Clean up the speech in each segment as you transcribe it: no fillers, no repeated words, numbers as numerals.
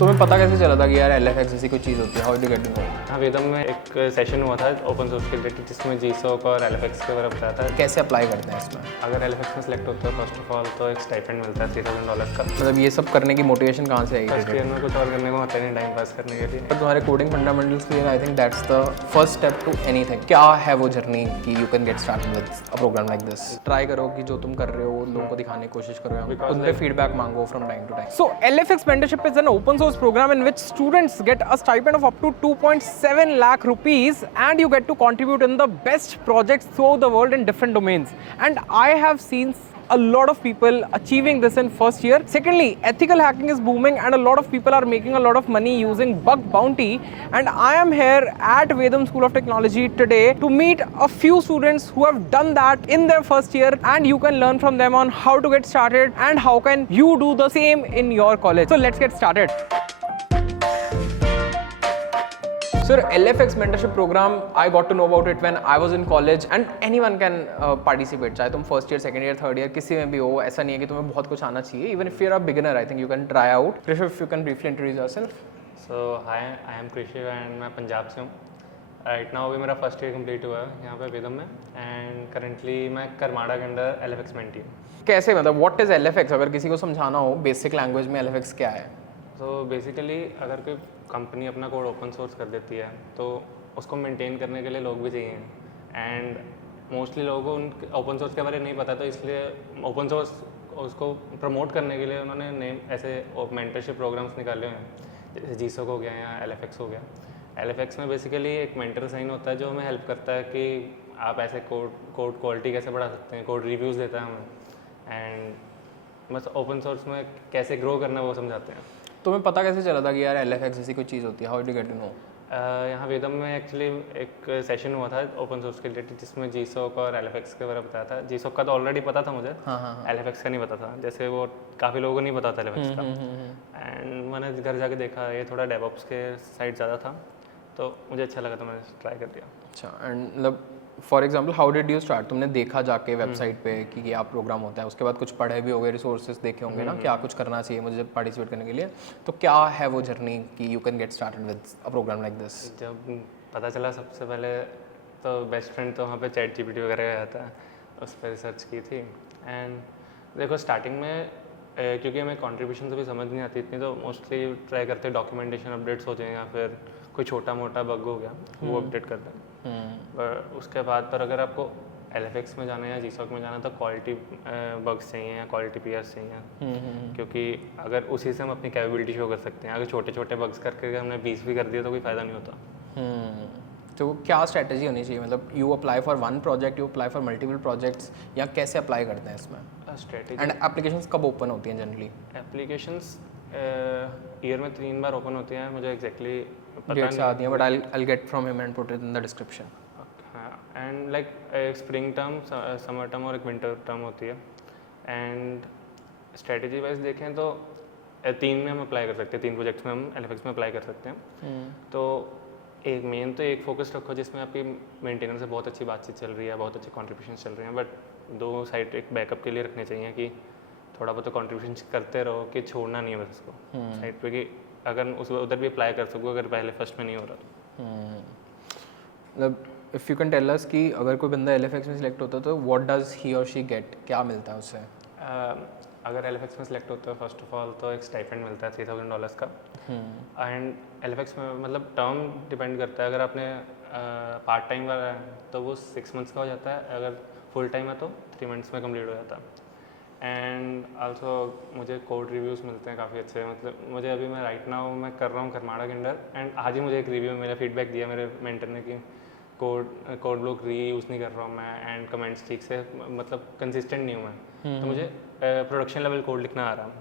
तुम्हें पता कैसे चला था कि यार LFX जैसी कोई चीज़ होती है? How do get to know? हाँ, वेदम में एक सेशन हुआ था ओपन सोर्स के रिलेटेड जिसमें GSOC और LFX के बारे में बताया था। कैसे अप्लाई करते हैं इसमें? अगर LFX में सेलेक्ट होता है फर्स्ट ऑफ ऑल तो एक स्टाइपेंड मिलता है $3000 का। मतलब ये सब करने की मोटिवेशन कहाँ से आई? फर्स्ट ईयर में कुछ और करने को होता नहीं, टाइम पास करने के लिए। पर तुम्हारे coding fundamentals clear, I think that's the first step to anything. क्या है वो जर्नी कि you can get started with a program like this? Try करो कि जो तुम कर रहे हो लोगों को दिखाने की कोशिश करो, उन पे फीडबैक मांगो from time to time. So LFX mentorship is an open source program in which students get a stipend of up to 2.7 lakh rupees and you get to contribute in the best projects throughout the world in different domains. And I have seen a lot of people achieving this in first year. Secondly, ethical hacking is booming and a lot of people are making a lot of money using bug bounty. And I am here at Vedam School of Technology today to meet a few students who have done that in their first year, and you can learn from them on how to get started and how can you do the same in your college. So let's get started. Sir, LFX mentorship program, I got to know about it when I was in college and anyone can participate. चाहे तुम first year, second year, third year किसी में भी हो, ऐसा नहीं है कि तुम्हें बहुत कुछ आना चाहिए. Even if you're a beginner, I think you can try out. Krishv, if you can briefly introduce yourself. So hi, I am Krishi and मैं पंजाब से हूँ. राइट नाउ अभी मेरा फर्स्ट ईयर कंप्लीट हुआ है यहाँ पे वेदम में एंड करंटली मैं करमाड़ा के अंडर LFX मेंटी हूँ. कैसे, मतलब what is LFX? अगर किसी को समझाना हो बेसिक लैंग्वेज में LFX क्या है? तो बेसिकली अगर कोई कंपनी अपना कोड ओपन सोर्स कर देती है तो उसको मेंटेन करने के लिए लोग भी चाहिए एंड मोस्टली लोगों को उन ओपन सोर्स के बारे में नहीं पता, तो इसलिए ओपन सोर्स उसको प्रमोट करने के लिए उन्होंने नेम ऐसे मेंटरशिप प्रोग्राम्स निकाले हुए हैं, जैसे GSOC हो गया या LFX हो गया. LFX में बेसिकली एक मेंटर साइन होता है जो हमें हेल्प करता है कि आप ऐसे कोड क्वालिटी कैसे बढ़ा सकते हैं, कोड रिव्यूज़ देता है हमें एंड बस ओपन सोर्स में कैसे ग्रो करना है वो समझाते हैं. तुम्हें पता कैसे चला था कि यार LFX जैसी कोई चीज़ होती है? How do get to know? यहाँ वेदम में एक्चुअली एक सेशन हुआ था ओपन सोर्स के रिलेटेड जिसमें GSOC और LFX के बारे में बताया था. GSOC का तो ऑलरेडी पता था मुझे, LFX का नहीं पता था. जैसे वो काफ़ी लोगों को नहीं पता था LFX का एंड मैंने घर जाके देखा ये थोड़ा डेवऑप्स के साइड ज़्यादा था तो मुझे अच्छा लगा तो मैंने ट्राई कर दिया. अच्छा, एंड मतलब for example how did you start? तुमने देखा जाके वेबसाइट पे कि क्या प्रोग्राम होता है, उसके बाद कुछ पढ़े भी होंगे, रिसोर्सेज देखे होंगे ना, क्या कुछ करना चाहिए मुझे पार्टिसिपेट करने के लिए, तो क्या है वो जर्नी कि you can get started with a program like this? जब पता चला सबसे पहले तो बेस्ट फ्रेंड तो वहाँ पे ChatGPT वगैरह गया था, उस पर रिसर्च की थी एंड देखो स्टार्टिंग में क्योंकि हमें कॉन्ट्रीब्यूशन भी समझ नहीं आती इतनी तो मोस्टली ट्राई करते डॉक्यूमेंटेशन अपडेट्स हो जाए या फिर कोई छोटा मोटा बग हो गया वो अपडेट कर दें. पर उसके बाद पर अगर आपको LFX में जाना है या GSOC में जाना है तो क्वालिटी बग्स चाहिए या क्वालिटी PRs चाहिए, क्योंकि अगर उसी से हम अपनी कैपेबिलिटी शो कर सकते हैं. अगर छोटे छोटे बग्स करके हमने 20 भी कर दिया तो कोई फ़ायदा नहीं होता. तो क्या स्ट्रेटजी होनी चाहिए? मतलब you apply for one project, you apply for multiple projects, या कैसे अप्लाई करते हैं इसमें? स्ट्रेटजी एंड एप्लीकेशंस कब ओपन होती हैं जनरली? एप्लीकेशंस ईयर में 3 बार ओपन होती हैं, मुझे एग्जैक्टली डेट से आती हैं, but I get from him and put it in the description. And like एक स्प्रिंग टर्म, समर टर्म और एक विंटर टर्म होती है एंड स्ट्रेटजी वाइज देखें तो 3 में हम अप्लाई कर सकते हैं, 3 प्रोजेक्ट्स में हम LFX में अप्लाई कर सकते हैं. तो एक मेन तो एक फोकस रखो जिसमें आपकी मेंटेनेंस से बहुत अच्छी बातचीत चल रही है, बहुत अच्छे कॉन्ट्रीब्यूशन चल रहे हैं, बट 2 साइड एक बैकअप के लिए रखने चाहिए कि थोड़ा बहुत कंट्रीब्यूशन करते रहो कि छोड़ना नहीं है बस उसको साइड पे, कि अगर उस उधर भी अप्लाई कर सको अगर पहले फर्स्ट में नहीं हो रहा तो. मतलब if you can tell us कि अगर कोई बंदा LFX में सिलेक्ट होता है तो व्हाट डज ही और शी गेट? क्या मिलता है उससे? अगर LFX में सिलेक्ट होता है फर्स्ट ऑफ ऑल तो एक स्टाइपेंड मिलता है $3000 का एंड LFX में मतलब टर्म डिपेंड करता है. अगर आपने पार्ट टाइम वाला है तो वो 6 मंथ्स का हो जाता है, अगर फुल टाइम है तो 3 मंथ्स में कम्प्लीट हो जाता है. एंड आल्सो मुझे कोड रिव्यूज़ मिलते हैं काफ़ी अच्छे. मतलब मुझे अभी मैं राइट नाउ मैं कर रहा हूँ करमाड़ा के अंडर एंड आज ही मुझे एक रिव्यू में मेरा फीडबैक दिया मेरे मेंटर ने कि कोड ब्लॉक रीयूज़ नहीं कर रहा हूँ मैं एंड कमेंट्स ठीक से मतलब कंसिस्टेंट नहीं हूँ मैं, तो मुझे प्रोडक्शन लेवल कोड लिखना आ रहा है.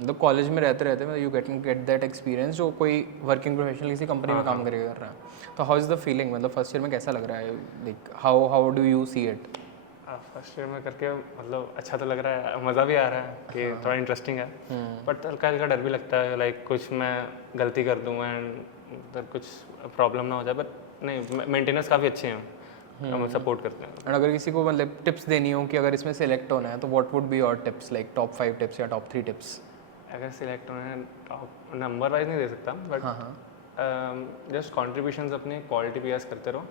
मतलब कॉलेज में रहते रहते यू गेट दैट एक्सपीरियंस जो कोई वर्किंग प्रोफेशनल किसी कंपनी में काम करके कर रहा है. तो हाउ इज़ द फीलिंग? मतलब फर्स्ट ईयर में कैसा लग रहा है? Like how do you see it? First year में करके मतलब अच्छा तो लग रहा है, मज़ा भी आ रहा है कि थोड़ा इंटरेस्टिंग है, बट हल्का हल्का डर भी लगता है लाइक कुछ मैं गलती कर दूँ एंड कुछ प्रॉब्लम ना हो जाए. बट नहीं, मेंटेनेंस काफ़ी अच्छे हैं, हम सपोर्ट करते हैं. और अगर किसी को मतलब टिप्स देनी हो कि अगर इसमें सेलेक्ट होना है तो what would be your tips, like top 5 tips या टॉप 3 टिप्स? अगर सिलेक्ट होना टॉप नंबर वाइज नहीं दे सकता बट जस्ट कॉन्ट्रीब्यूशंस अपने क्वालिटी पे करते रहो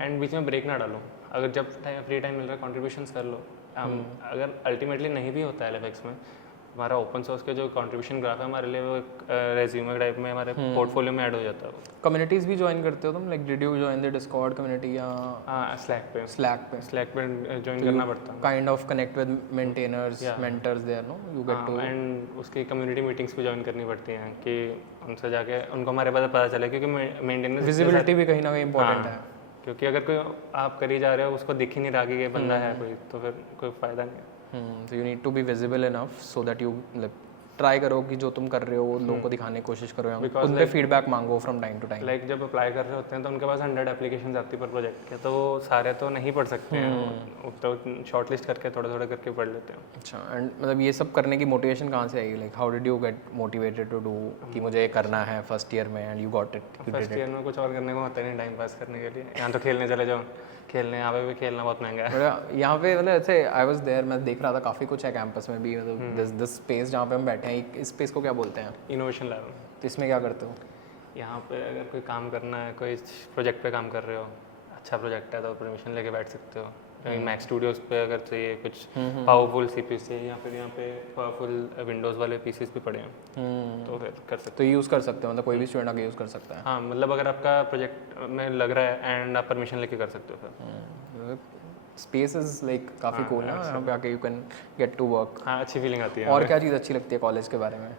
एंड बीच में ब्रेक ना डालो. अगर जब फ्री टाइम मिल रहा है कॉन्ट्रीब्यूशंस कर लो. अगर अल्टीमेटली नहीं भी होता है LFX में, हमारा ओपन सोर्स के जो कंट्रीब्यूशन ग्राफ है हमारे लिए वो एक रेज्यूमे टाइप में हमारे पोर्टफोलियो में ऐड हो जाता है. कम्युनिटीज़ भी ज्वाइन करते हो तुम, like did you join the Discord community या स्लैक पे ज्वाइन तो करना पड़ता है. Kind of connect with maintainers mentors there, know you get to. And उसकी कम्युनिटी मीटिंग्स भी ज्वाइन करनी पड़ती हैं कि उनसे जाके उनको हमारे पास पता चले, क्योंकि मेंटेनेंस विजिबिलिटी भी कहीं ना कहीं इंपॉर्टेंट है. क्योंकि अगर कोई आप कर ही जा रहे हो उसको दिख ही नहीं रहा कि ये बंदा है कोई, तो फिर कोई फ़ायदा नहीं है. So you need to be visible enough so that you try करो कि जो तुम कर रहे हो लोगों को दिखाने की कोशिश करो या उन पे फीडबैक मांगो from time to time. Like जब अप्लाई कर रहे होते हैं तो उनके पास 100 एप्लीकेशन आती है पर प्रोजेक्ट के, तो वो सारे तो नहीं पढ़ सकते हैं, तो शॉर्ट लिस्ट करके थोड़ा थोड़ा करके पढ़ लेते हैं. अच्छा. एंड मतलब ये सब करने की मोटिवेशन कहाँ से आई, like how did you get motivated to do कि मुझे ये करना है फर्स्ट ईयर में and you got it? First year में कुछ और करने को होता नहीं टाइम पास करने के लिए, यहाँ तो खेलने चले जाओ, खेलने यहाँ पे भी खेलना बहुत महंगा है. यहाँ पे मतलब ऐसे आई वाज देयर, मैं देख रहा था काफ़ी कुछ है कैंपस में भी, मतलब दिस स्पेस जहाँ पे हम बैठे हैं, इस स्पेस को क्या बोलते हैं? Innovation lab. तो इसमें क्या करते हो? यहाँ पे अगर कोई काम करना है, कोई प्रोजेक्ट पे काम कर रहे हो, अच्छा प्रोजेक्ट है तो परमिशन लेके बैठ सकते हो. कहीं मैक स्टूडियोज पे अगर चाहिए कुछ पावरफुल CPU चाहिए, या फिर यहाँ पे पावरफुल विंडोज़ वाले PCs भी पड़े हैं, तो फिर कर सकते तो यूज़ कर सकते हो, मतलब कोई भी स्टूडेंट आगे यूज़ कर सकता है. हाँ, मतलब अगर आपका प्रोजेक्ट में लग रहा है एंड आप परमिशन लेके कर सकते हो फिर. स्पेस इज लाइक काफ़ी कूल ना, यहाँ पे आके you can get to work. हाँ, अच्छी फीलिंग आती है. और क्या चीज़ अच्छी लगती है कॉलेज के बारे में?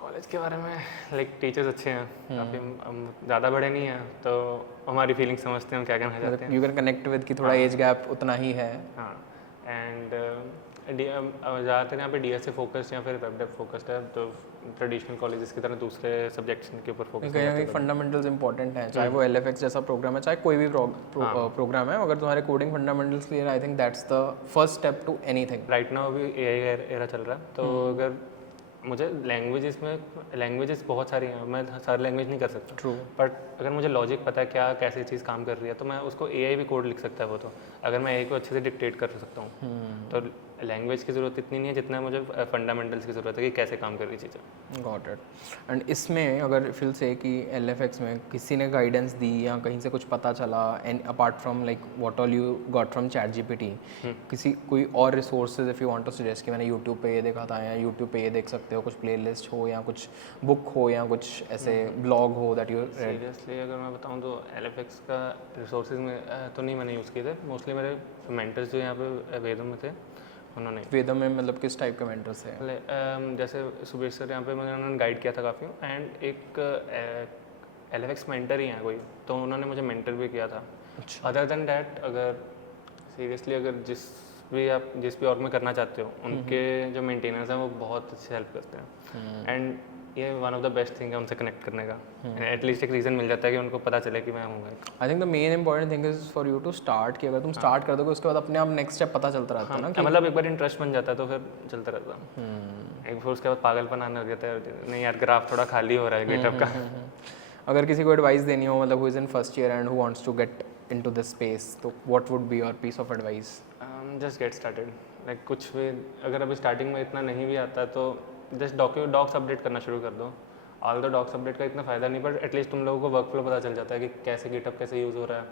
कॉलेज के बारे में लाइक टीचर्स अच्छे हैं, काफ़ी ज़्यादा बड़े नहीं हैं तो हमारी फीलिंग समझते हैं हम क्या कहना चाहते हैं. यू कैन कनेक्ट विद कि थोड़ा एज गैप उतना ही है. हाँ. एंड ज़्यादातर यहाँ पे DSA फोकस्ड या फिर वेब डेव फोकस्ड है, तो ट्रेडिशनल कॉलेजेस की तरह दूसरे सब्जेक्ट्स के ऊपर फोकस कहीं ना कहीं फंडामेंटल्स इंपॉर्टेंट हैं, चाहे वो LFX जैसा प्रोग्राम है, चाहे कोई भी प्रोग्राम है. अगर तुम्हारे coding fundamentals clear, I think that's the first step to anything. Right now अभी AI एरा चल रहा है, तो अगर मुझे लैंग्वेजेस बहुत सारी हैं, मैं सारी लैंग्वेज नहीं कर सकता. ट्रू. बट अगर मुझे लॉजिक पता है क्या कैसे चीज़ काम कर रही है, तो मैं उसको AI भी कोड लिख सकता है. वो तो अगर मैं AI को अच्छे से डिक्टेट कर सकता हूँ, तो लैंग्वेज की ज़रूरत इतनी नहीं है जितना मुझे फंडामेंटल्स की ज़रूरत है कि कैसे काम कर रही चीज़ें. Got it. एंड इसमें अगर फिर से कि LFX में किसी ने गाइडेंस दी या कहीं से कुछ पता चला, and apart from like what all you got from ChatGPT, किसी कोई और resources if you want to suggest कि मैंने यूट्यूब पे ये देखा था, या यूट्यूब पे ये देख सकते हो, कुछ प्लेलिस्ट हो या कुछ बुक हो या कुछ ऐसे ब्लॉग हो दैट यू रेड? सीरियसली अगर मैं बताऊँ तो LFX का रिसोर्सेज में तो नहीं मैंने यूज़ किए थे. मोस्टली मेरे मेंटर्स जो यहाँ पे वेदम में थे उन्होंने. वेदम में मतलब किस टाइप के मेंटर्स हैं? जैसे सुबेश सर यहाँ पे उन्होंने गाइड किया था काफ़ी, एंड एक LFX मेंटर ही हैं कोई, तो उन्होंने मुझे मेंटर भी किया था. अदर देन डैट अगर सीरियसली अगर जिस भी ऑर्ग में करना चाहते हो, उनके जो मेंटेनर्स हैं वो बहुत अच्छी हेल्प करते हैं. एंड ये one of the best thing है उनसे कनेक्ट करने का. एटलीस्ट एक रीज़न मिल जाता है कि उनको पता चले कि मैं हूँ. I think the main important thing is for you to start, कि अगर तुम स्टार्ट कर दोगे उसके बाद अपने आप नेक्स्ट स्टेप पता चलता रहता है ना. मतलब एक बार इंटरेस्ट बन जाता है तो फिर चलता रहता है. एक फिर उसके बाद पागलपन आने लग जाता है, नहीं यार ग्राफ थोड़ा खाली हो रहा है गिटहब का. अगर किसी को एडवाइस देनी हो, मतलब who is in first year and who wants to get into this space, तो what would be your piece of advice? Just get started. Like कुछ भी अगर अभी स्टार्टिंग में इतना नहीं भी आता तो जस्ट डॉक्स अपडेट करना शुरू कर दो. ऑल द डॉक्स अपडेट का इतना फ़ायदा नहीं, बट एटलीस्ट तुम लोगों को वर्क फ्लो पता चल जाता है कि कैसे गिटहब कैसे यूज़ हो रहा है,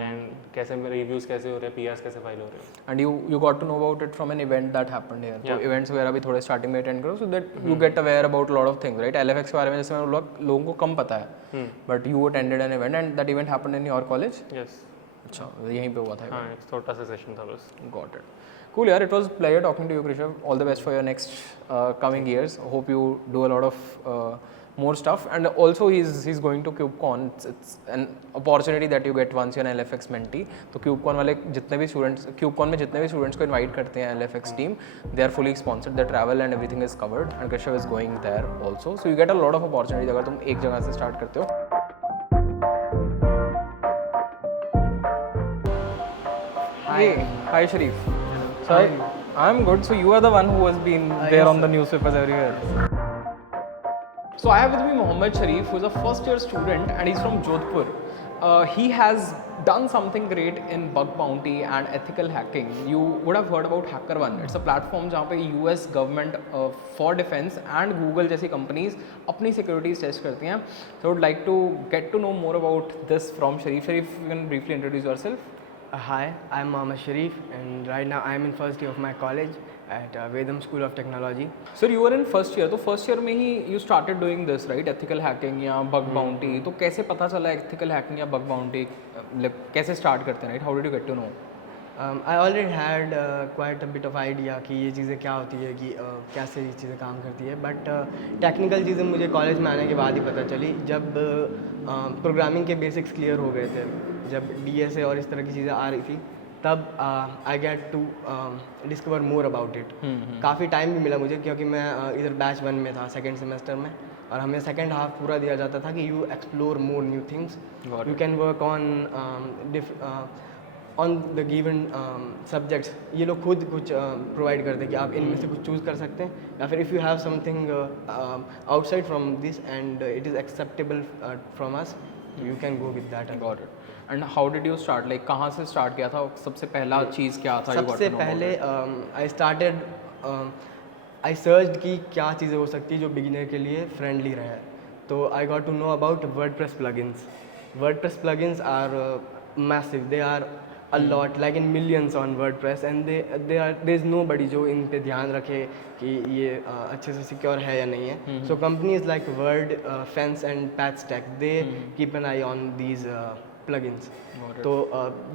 एंड कैसे रिव्यूज़ कैसे हो रहे हैं, PRs कैसे फाइल हो रहे हैं. And you got to know about it from an event that happened here. तो इवेंट्स वगैरह भी थोड़े स्टार्टिंग में अटेंड करो, so that you get aware about lot of things, right? LFX के बारे में जैसे लोगों को कम पता है, but you attended an event and that event happened in your college. Yes. अच्छा, यहीं पे हुआ था? हाँ, एक छोटा सा सेशन था बस. Got it. Cool, yaar. It was a pleasure talking to you, Krishav. All the best for your next coming years. Hope you do a lot of more stuff. And also, he's going to KubeCon. It's an opportunity that you get once you're an LFX mentee. तो KubeCon वाले जितने भी students, KubeCon में जितने भी students को invite करते हैं LFX team, they are fully sponsored. Their travel and everything is covered. And Krishav is going there also. So you get a lot of opportunity अगर तुम एक जगह से start करते हो. Hi Sharif. So I'm good. So you are the one who has been there on the newspapers everywhere. So I have with me Mohammed Sharif, who is a first year student and he's from Jodhpur. He has done something great in bug bounty and ethical hacking. You would have heard about HackerOne. It's a platform जहाँ पे US government for defense and Google जैसी companies अपनी securities test करती हैं. So I would like to get to know more about this from Sharif. Sharif, you can briefly introduce yourself. Hi, I'm Mohammed Sharif and right now I'm in first year of my college at Vedam School of Technology. Sir, you were in first year, तो first year में ही you started doing this, right? Ethical hacking या bug bounty. तो कैसे पता चला ethical hacking या bug bounty like कैसे start करते हैं, right? How did you get to know? I already had quite a bit of idea कि ये चीज़ें क्या होती है कि कैसे ये चीज़ें काम करती है बट टेक्निकल चीज़ें मुझे कॉलेज में आने के बाद ही पता चली जब प्रोग्रामिंग के बेसिक्स क्लियर हो गए थे जब DSA और इस तरह की चीज़ें आ रही थी तब I get to discover more about it. काफ़ी टाइम भी मिला मुझे क्योंकि मैं इधर बैच 1 में था सेकेंड सेमेस्टर में और हमें सेकेंड हाफ पूरा दिया जाता था कि you explore more new things, you can work on the given subjects. ये लोग खुद कुछ प्रोवाइड करते हैं कि आप इनमें से कुछ चूज़ कर सकते हैं या फिर if you have something outside from this and it is acceptable from us you can go with that. Got it. And how did you start? Like कहाँ से start किया था? सबसे पहला चीज़ क्या था? You got सबसे to know about पहले it? I started I search की क्या चीज़ें हो सकती है जो बिगिनर के लिए फ्रेंडली रहे. तो I got to know about WordPress plugins. WordPress plugins are massive. They are a lot, like in millions on WordPress, and there's nobody जो इन पे ध्यान रखे कि ये अच्छे से सिक्योर है या नहीं है. So companies like Word, Fence and Patchstack, they keep an eye on these plugins. So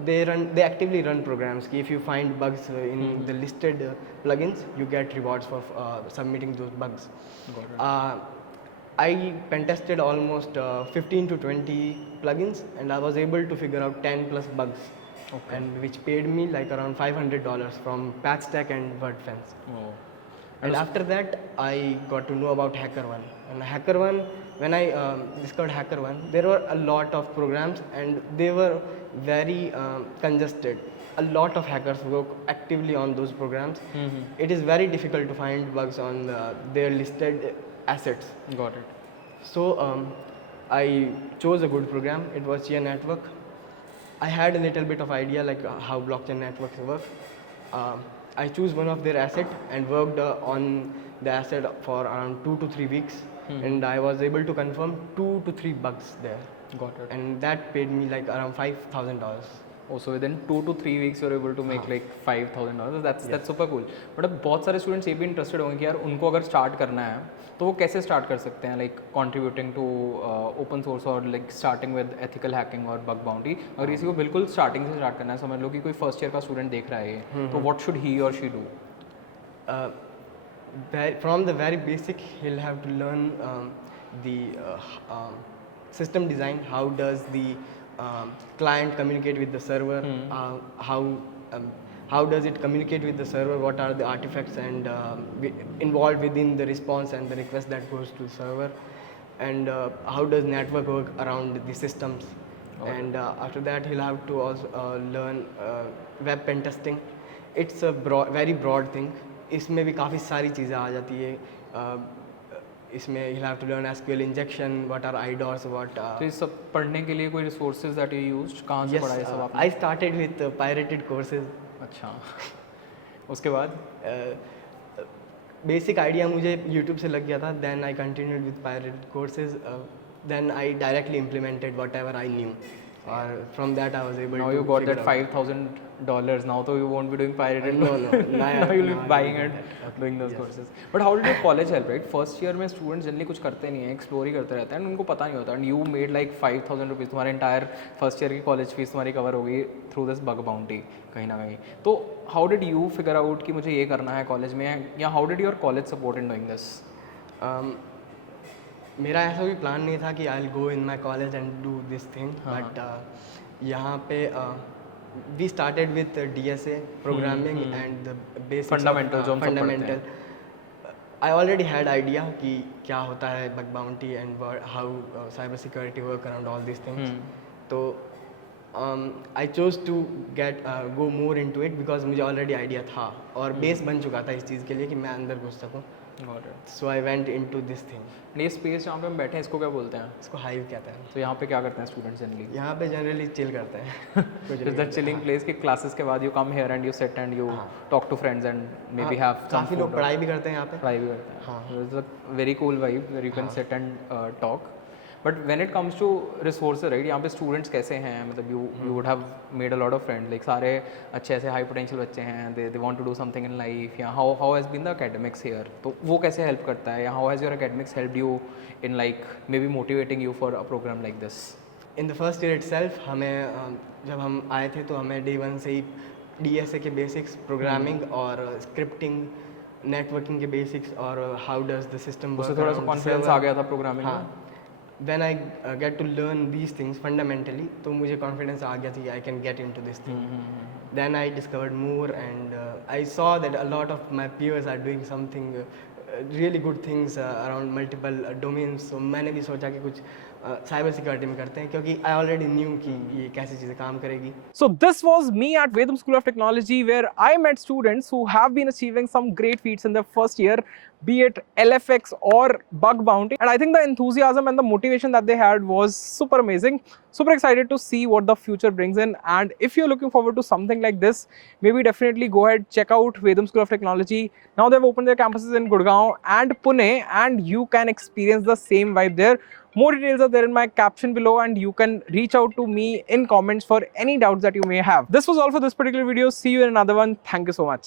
they actively run programs कि if you find bugs in the listed plugins, you get rewards for submitting those bugs. I pen tested almost 15 to 20 plugins and I was able to figure out 10 plus bugs. Okay. And which paid me like around $500 from Patchstack and WordFence. Oh. And after that, I got to know about HackerOne. And HackerOne, when I discovered HackerOne, there were a lot of programs and they were very congested. A lot of hackers work actively on those programs. It is very difficult to find bugs on their listed assets. Got it. So I chose a good program. It was Chia Network. I had a little bit of idea like how blockchain networks work. I chose one of their asset and worked on the asset for around 2 to 3 weeks, and I was able to confirm 2 to 3 bugs there. Got it. And that paid me like around $5,000. Oh, so within 2 to 3 weeks you're able to make like $5,000. That's super cool. But अब बहुत सारे students ये भी interested होंगे कि यार उनको अगर start करना है तो वो कैसे start कर सकते हैं, like contributing to open source और like starting with ethical hacking और bug bounty. अगर किसी को बिल्कुल starting से start करना है, समझ लो कि कोई first year का student देख रहा है ये, तो what should he or she do? From the very basic, he'll have to learn the system design. How does the client communicate with the server? How does it communicate with the server? What are the artifacts and involved within the response and the request that goes to the server? And how does network work around the systems? Okay. And after that, he'll have to also learn web pen testing. It's a very broad thing. इसमें भी काफ़ी सारी चीज़ें आ जाती है. इसमें he'll have to learn SQL injection, what are IDORs, what. तो ये सब पढ़ने के लिए कोई resources that you used, कहाँ से पढ़ा ये सब आपने? I started with pirated courses. अच्छा. उसके बाद? Basic idea मुझे YouTube से लग गया था. Then I continued with pirated courses. Then I directly implemented whatever I knew. From that I was able to. Now you got that $5,000. Now so you won't be doing pirated. No. Now you'll be buying it, doing those courses. But how did your college help, right? First year में students generally कुछ करते नहीं हैं, explore ही करते रहते हैं, उनको पता नहीं होता. And you made like ₹5,000. तुम्हारे entire first year की college fees तुम्हारी cover हो गई through this bug bounty कहीं ना कहीं. तो how did you figure out कि मुझे ये करना है college में, या how did your college support in doing this? मेरा ऐसा कोई प्लान नहीं था कि I will go in my college and do this thing, but यहाँ पे we started with DSA programming and the basic fundamental. I already had idea कि क्या होता है bug bounty and how cyber security work around all this things. तो I chose to go more into it because मुझे already idea था और base बन चुका था इस चीज़ के लिए कि मैं अंदर घुस सकूँ. Got it. So I went into this thing. ये स्पेस जहाँ पे हम बैठे हैं इसको क्या बोलते हैं? इसको हाइव कहते हैं. तो यहाँ पे क्या करते हैं स्टूडेंट्स जनरली? यहाँ पे जनरली चिल करते हैं. कुछ Is that chilling place कि classes के बाद you come here and you sit and you talk to friends and maybe have some काफ़ी food लोग or- पढ़ाई भी करते हैं यहाँ पे. पढ़ाई भी करते हैं. हाँ. It's a very cool vibe where you can sit and talk. But when it comes to resources, right? यहाँ पे students कैसे हैं? मतलब you would have made a lot of friends. Like सारे अच्छे ऐसे high potential बच्चे हैं. They want to do something in life. या how has been the academics here? तो वो कैसे help करता है? या how has your academics helped you in like maybe motivating you for a program like this? In the first year itself हमें जब हम आए थे तो हमें डे 1 से ही DSA के बेसिक्स, प्रोग्रामिंग और स्क्रिप्टिंग, नेटवर्किंग के बेसिक्स और हाउ डज द सिस्टम उससे थोड़ा सा कॉन्फिडेंस आ गया था प्रोग्रामिंग में. हाँ. When I get to learn these things fundamentally, तो मुझे कॉन्फिडेंस आ गया था कि I can get into this thing. Then I discovered more and I saw that a lot of my peers are doing something really good things around multiple domains. So मैंने भी सोचा कि कुछ साइबर सिक्योरिटी में करते हैं क्योंकि I already knew कि ये कैसी चीज़ें काम करेगी. So this was me at Vedam School of Technology, where I met students who have been achieving some great feats in their first year, be it LFX or bug bounty. And I think the enthusiasm and the motivation that they had was super amazing. Super excited to see what the future brings in. And if you're looking forward to something like this, maybe definitely go ahead, check out Vedam School of Technology. Now they've opened their campuses in Gurgaon and Pune, and you can experience the same vibe there. More details are there in my caption below, and you can reach out to me in comments for any doubts that you may have. This was all for this particular video. See you in another one. Thank you so much.